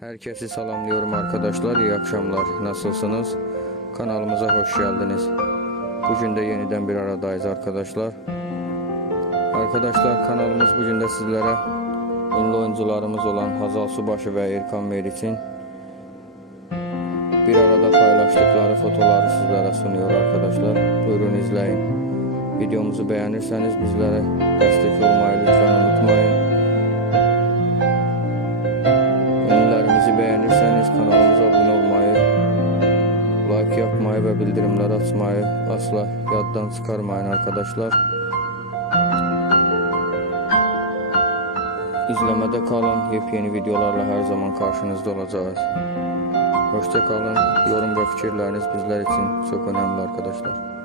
Herkesi salamlıyorum arkadaşlar. İyi akşamlar. Nasılsınız? Kanalımıza hoş geldiniz. Bugün de yeniden bir aradayız arkadaşlar. Arkadaşlar kanalımız bugün de sizlere ünlü oyuncularımız olan Hazal Subaşı ve Erkan Meriç'in bir arada paylaştıkları fotoğrafları sizlere sunuyor arkadaşlar. Buyurun izleyin. Videomuzu beğenirseniz bizlere destek olmayı Ünlülerimizi beğenirseniz kanalımıza abone olmayı, like yapmayı ve bildirimler açmayı asla yaddan çıkarmayın arkadaşlar. İzlemede kalın, yepyeni videolarla her zaman karşınızda olacağız. Hoşça kalın, yorum ve fikirleriniz bizler için çok önemli arkadaşlar.